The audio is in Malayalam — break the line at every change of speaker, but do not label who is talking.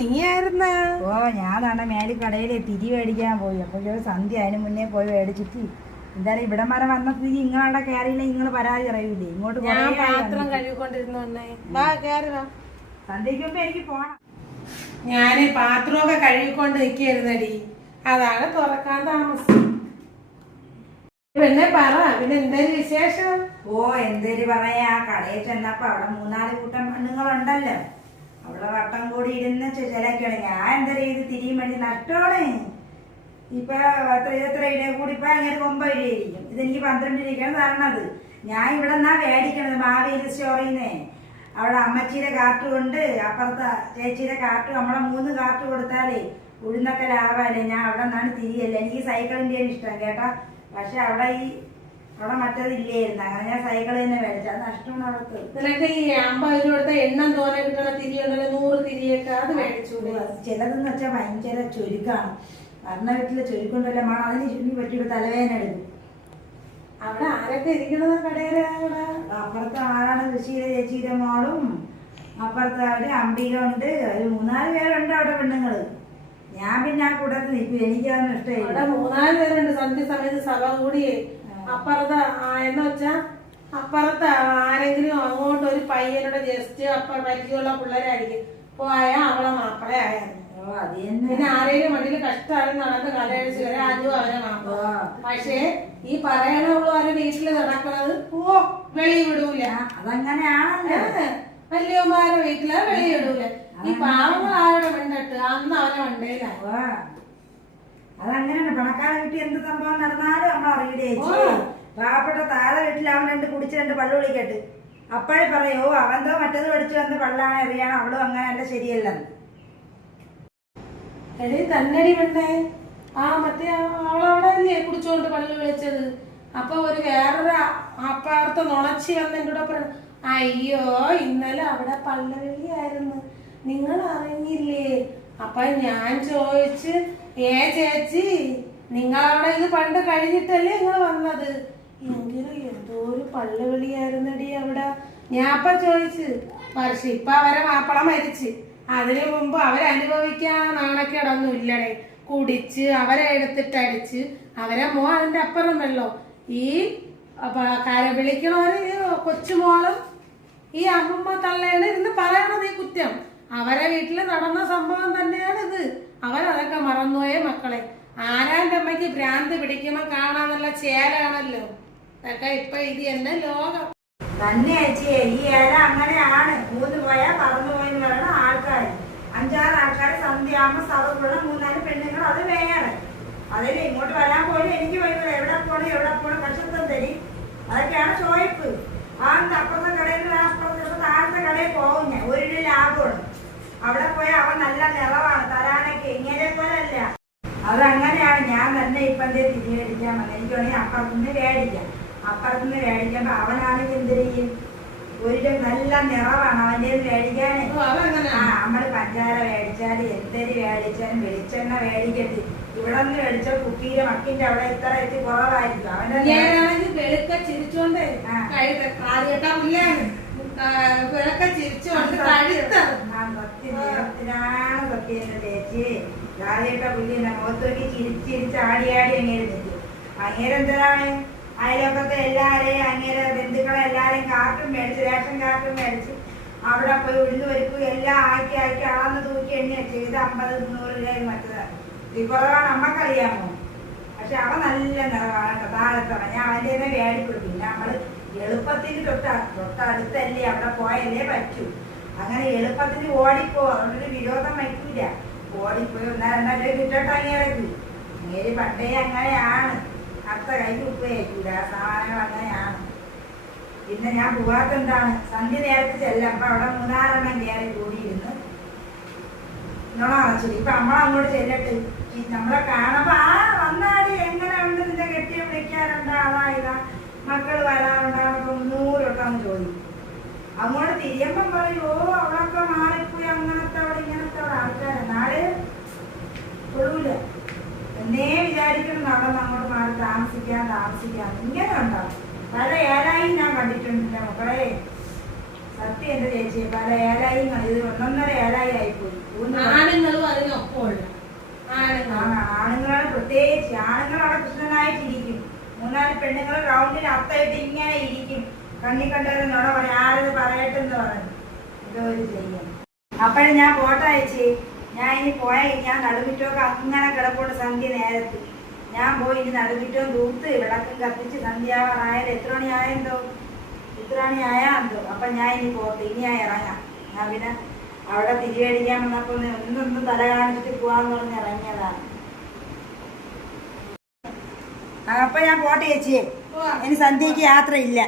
നീയായിരുന്ന?
ഓ ഞാനാണ് മേലി കടയിലെ തിരി മേടിക്കാൻ പോയി. അപ്പോൾ സന്ധ്യ അതിന് മുന്നേ പോയി മേടിച്ചിട്ട് എന്തായാലും ഇവിടെ വരെ വന്ന സ്ഥിതി ഇങ്ങളവിടെ കയറിയില്ല നിങ്ങൾ പരാതി അറിയൂലേ ഇങ്ങോട്ട് മുമ്പ് എനിക്ക് പോണം.
ഞാൻ പാത്രമൊക്കെ കഴുകിക്കൊണ്ട് നിൽക്കായിരുന്നടി അതാണ് തുറക്കാൻ താമസം. പിന്നെ പറ പിന്നെ എന്തൊരു വിശേഷം?
ഓ എന്തേലും പറയാ? കടയിൽ ചെന്നപ്പോ അവിടെ മൂന്നാൽ കൂട്ടം പെണ്ണുങ്ങളുണ്ടല്ലോ. അവിടെ വട്ടം കൂടി ഇരുന്ന് ചിലക്കാണ് ഞാൻ എന്താ ചെയ്ത്? തിരിയും വേണ്ടി നഷ്ടമാണ് ഇപ്പൊ എത്ര എത്ര ഇട കൂടി ഇപ്പൊ അങ്ങനെ ഒമ്പത് രൂപയായിരിക്കും ഇതെനിക്ക് പന്ത്രണ്ട് രൂപയ്ക്കാണ് തരണത് ഞാൻ ഇവിടെ നിന്നാ മേടിക്കണത് മാവേലി സ്റ്റോറിന്നേ അവിടെ അമ്മച്ചിയുടെ കാർട്ട് കൊണ്ട് അപ്പുറത്തെ ചേച്ചിയുടെ കാർട്ട് നമ്മളെ മൂന്ന് കാർട്ട് കൊടുത്താലേ ഉഴുന്നൊക്കെ ലാഭമല്ലേ? ഞാൻ അവിടെ നിന്നാണ് തിരിയല്ലേ? എനിക്ക് സൈക്കിളിന്റെ ഇഷ്ടം കേട്ടാ. പക്ഷെ അവിടെ ഈ അവിടെ മറ്റേത് ഇല്ലായിരുന്നു. അങ്ങനെ ഞാൻ സൈക്കിൾ തന്നെ മേടിച്ചു. അത് നഷ്ടമാണ് അവർക്ക്
നിനക്ക് ഈ അമ്പത് രൂപ എണ്ണം തോനെ കിട്ടണ തിരിയുണ്ടല്ലോ നൂറ് തിരിയൊക്കെ അത് മേടിച്ചു
ചിലതെന്ന് വെച്ചാൽ ഭയങ്കര ചുരുക്കാണ്. ഭരണ വീട്ടിലെ ചുരുക്കുണ്ടല്ലോ. മണം അതിന് ചുരുങ്ങി പറ്റിയിട്ട് തലവേദന എടുക്കും.
അവിടെ ആരൊക്കെ ഇരിക്കണത് കടയിലെ?
അപ്പുറത്ത് ആളാണ് കൃഷിയിലെ ചേച്ചിയുടെ മോളും അപ്പുറത്തെ അവിടെ അമ്പിയിലുണ്ട്. ഒരു മൂന്നാൽ പേരുണ്ട് അവിടെ പെണ്ണുങ്ങൾ ഞാൻ പിന്നെ ആ കൂട്ടത്തിൽ നിൽക്കും. എനിക്കതൊന്നും
അവിടെ
ഇഷ്ടമില്ല
മൂന്നാൽ പേരുണ്ട്. സന്ധ്യ സമയത്ത് സഭ കൂടിയേ. അപ്പുറത്ത് എന്ന് വെച്ചാ അപ്പുറത്ത് ആരെങ്കിലും അങ്ങോട്ട് ഒരു പയ്യനോട് ജസ്റ്റ് അപ്പ പരിചയമുള്ള പിള്ളേരായിരിക്കും. പോയ അവളെ മാപ്പിളെ ആയിരുന്നു പിന്നെ ആരെങ്കിലും വണ്ടിയിൽ കഷ്ടമായി നടന്ന് കലയടിച്ച് വരെ അതും അവരെ
മാപ്പ
പക്ഷേ ഈ പറയണവളും അവരെ വീട്ടിൽ നടക്കണത് ഓ വെളി വിടൂല.
അതങ്ങനെയാണല്ലേ?
വല്യമാരുടെ വീട്ടിൽ വെളി വിടൂല. ഈ പാവങ്ങൾ ആരുടെ മിണ്ടട്ട് അന്ന് അവരെ മണ്ടയില
ഓ, അതങ്ങനെയാണ് പണക്കാരെ വീട്ടിൽ എന്ത് സംഭവം നടന്നാലും നമ്മൾ ചേച്ചി
ഓ.
പാവപ്പെട്ട താഴെ വീട്ടിൽ അവൻ രണ്ട് കുടിച്ച് രണ്ട് പള്ളു വിളിക്കട്ട്. അപ്പോഴേ പറയോ അവന്തോ മറ്റത് പഠിച്ചു വന്ന് പള്ളാണ് എറിയാണ് അവളും അങ്ങനെ അല്ല ശരിയല്ലെന്ന്.
എടി തന്നടി വേണ്ടേ ആ മറ്റേ അവളവിടെ അല്ലേ കുടിച്ചോണ്ട് പള്ളി വിളിച്ചത്? അപ്പൊ ഒരു വേറൊരു അപ്പാർത്ത നുണച്ചി വന്ന് എന്റെ കൂടെ പറഞ്ഞു അയ്യോ ഇന്നലെ അവിടെ പള്ളവിളിയായിരുന്നു നിങ്ങൾ അറിഞ്ഞില്ലേ? അപ്പൊ ഞാൻ ചോദിച്ച് ഏ ചേച്ചി നിങ്ങളവിടെ ഇത് പണ്ട് കഴിഞ്ഞിട്ടല്ലേ നിങ്ങൾ വന്നത്? എങ്കിലും എന്തോ ഒരു പള്ളുവിളിയായിരുന്നടി അവിടെ. ഞാൻ അപ്പൊ ചോദിച്ചു പക്ഷെ ഇപ്പൊ അവരെ മാപ്പിള മരിച്ച്. അതിനു മുമ്പ് അവരനുഭവിക്കാൻ നാണക്കേടൊന്നും ഇല്ലടേ. കുടിച്ച് അവരെ എടുത്തിട്ടടിച്ച് അവരെ മോ അതിന്റെ അപ്പുറം വെള്ളോ. ഈ കര വിളിക്കണവര് കൊച്ചുമോളും ഈ അമ്മമ്മ തള്ളയാണ് ഇരുന്ന് പറയണത് ഈ കുറ്റം. അവരെ വീട്ടിൽ നടന്ന സംഭവം തന്നെയാണ് ഇത് അവരതൊക്കെ മറന്നുപോയ മക്കളെ. ആരാന്റെ അമ്മയ്ക്ക് ഭ്രാന്ത് പിടിക്കുമ്പോ കാണാന്നുള്ള ചേലാണല്ലോ. അതൊക്കെ ഇപ്പൊ ഇത് എന്റെ ലോകം.
തന്നെ ചേച്ചി ഈ ഇല അങ്ങനെയാണ്. മൂന്ന് പോയാൽ പറന്നു പോയെന്ന് പറയുന്ന ആൾക്കാർ അഞ്ചാറ് ആൾക്കാർ സന്ധ്യയാകുമ്പോൾ സഭക്കുള്ള മൂന്നാൽ പെണ്ണുങ്ങൾ അത് വേറെ അതല്ലേ ഇങ്ങോട്ട് വരാൻ പോലും എനിക്ക് വൈകുന്നത് എവിടെ പോണം എവിടെ പോണം കഷ്ടത്തം തരി അതൊക്കെയാണ് ചോയ്പ്പ്. ആ അപ്പുറത്തെ കടയിൽ നിന്ന് അപ്പുറത്തെ താഴത്തെ കടയിൽ പോകുന്ന. ഒരു ലാഭമാണ്. അവിടെ പോയാൽ അവൻ നല്ല നിറവാണ് തരാനൊക്കെ ഇങ്ങനെ പോലല്ല. അതങ്ങനെയാണ് ഞാൻ തന്നെ ഇപ്പം എന്തേ തിരികടിക്കാൻ വന്നത് എനിക്ക് വേണമെങ്കിൽ അപ്പുറത്തുനിന്ന് മേടിക്കാം. അപ്പുറത്തുനിന്ന് മേടിക്കുമ്പോൾ അവനാണെങ്കിൽ എന്ത് ചെയ്യും? ഒരു നല്ല നിറവാണ് അവന്റെ മേടിക്കാനേ. നമ്മൾ പഞ്ചാര മേടിച്ചാൽ എന്തരി മേടിച്ചാലും വെളിച്ചെണ്ണ മേടിക്കരുത്. ഇവിടെ നിന്ന് മേടിച്ച കുട്ടിയുടെ മക്കിന്റെ അവിടെ ഇത്ര കുറവായിരിക്കും. അവന്റെ
വെളുക്ക ചിരിച്ചോണ്ട്
ആ.
പുല്ലാണ്. വെളുക്ക ചിരിച്ചോണ്ട് കഴുത്ത
ചേച്ചി? രാജേട്ട പുല്ലിന്റെ മുഖത്തേക്ക് ചിരിച്ചിരിച്ച് ആടി ആടി അങ്ങേര് നിൽക്കും അങ്ങേര് എന്തിനാണ്? അയലോക്കത്തെ എല്ലാരെയും അങ്ങേരെ ബന്ധുക്കളെ എല്ലാരെയും കാർട്ടും മേടിച്ച് റേഷൻ കാർട്ടും മേടിച്ച് അവിടെ പോയി ഉഴുന്ന് പരിപ്പ് എല്ലാം ആക്കി ആക്കി അളന്ന് തൂക്കി എണ്ണ ചെയ്ത് അമ്പത് നൂറ് രൂപ മറ്റതാണ്. ഈ കുറവാണ് നമ്മക്കറിയാമോ? പക്ഷെ അവ നല്ല നിറവാണ് കേട്ടോ. താഴത്തവൻ ഞാൻ അവന്റെ വേടിപ്പെടും പിന്നെ നമ്മൾ എളുപ്പത്തിന് തൊട്ട തൊട്ടടുത്തല്ലേ അവിടെ പോയല്ലേ പറ്റൂ. അങ്ങനെ എളുപ്പത്തിന് ഓടിപ്പോ അതുകൊണ്ടൊരു വിരോധം വയ്ക്കൂല. ഓടിപ്പോയി ഒന്നാ രണ്ടാം രൂപ അങ്ങേറക്കി അങ്ങേര് പണ്ടേ അങ്ങനെയാണ്. അടുത്ത കൈക്ക് ഉപ്പ് ആ സാധനങ്ങൾ അങ്ങനെയാണ്. പിന്നെ ഞാൻ പോവാത്തെന്താണ് സന്ധ്യ നേരത്തെ ചെല്ലാം. അപ്പൊ അവിടെ മൂന്നാലെണ്ണം കയറി കൂടിയിരുന്ന് നോണ അടച്ചില്ല ഇപ്പൊ നമ്മളങ്ങോട്ട് ചെല്ലട്ട് നമ്മളെ കാണുമ്പോ ആ വന്നാടി അങ്ങോട്ട് തിരിയുമ്പം പറയും ഓ അവളൊക്കെ മാറിപ്പോയി അങ്ങനത്തെ അവിടെ ഇങ്ങനത്തെ അവിടെ ആൾക്കാർ നാളെ കൊള്ളൂല. എന്നേ വിചാരിക്കണം നടന്ന് അങ്ങോട്ട് മാറി താമസിക്കാൻ താമസിക്കാൻ ഇങ്ങനെ ഉണ്ടാവും. പല ഏതായും ഞാൻ കണ്ടിട്ടുണ്ട്. മക്കളെ സത്യം എന്റെ ചേച്ചി പല ഏതായും ഇത് ഒന്നൊന്നര ഏതായി ആയിപ്പോയി. ആണുങ്ങളാണ് പ്രത്യേകിച്ച്. ആണുങ്ങളവിടെ കൃഷ്ണനായിട്ടിരിക്കും മൂന്നാൽ പെണ്ണുങ്ങൾ റൗണ്ടിന് അത്തായിട്ട് ഇങ്ങനെ ഇരിക്കും. കണ്ണി കണ്ടവരെ നുണ പറയും ആരത് പറയട്ടെന്ന് പറഞ്ഞു. ഇതൊരു ചെയ്യും അപ്പോഴും ഞാൻ ഫോട്ടോ അയച്ച് ഞാൻ ഇനി പോയാൽ ഞാൻ നടുവിറ്റൊക്കെ അങ്ങനെ കിടപ്പുണ്ട് സന്ധ്യ നേരത്ത്. ഞാൻ പോയി ഇനി നടുവിറ്റോ തൂത്ത് വിളക്കും കത്തിച്ച് സന്ധ്യാവാറായാലും എത്ര മണി ആയെന്തോ ഇത്ര മണി ആയാ എന്തോ? അപ്പൊ ഞാൻ ഇനി പോട്ടെ ഇനി ഞാൻ ഇറങ്ങാം. ഞാൻ പിന്നെ അവിടെ തിരികടിക്കാൻ വന്നപ്പോ ഒന്ന് ഒന്നൊന്ന് തല കാണിച്ചിട്ട് പോവാന്ന് പറഞ്ഞ് ഇറങ്ങിയതാണ്. അപ്പൊ ഞാൻ പോട്ടെ ചേച്ചിയെ ഇനി സന്ധ്യക്ക് യാത്രയില്ല.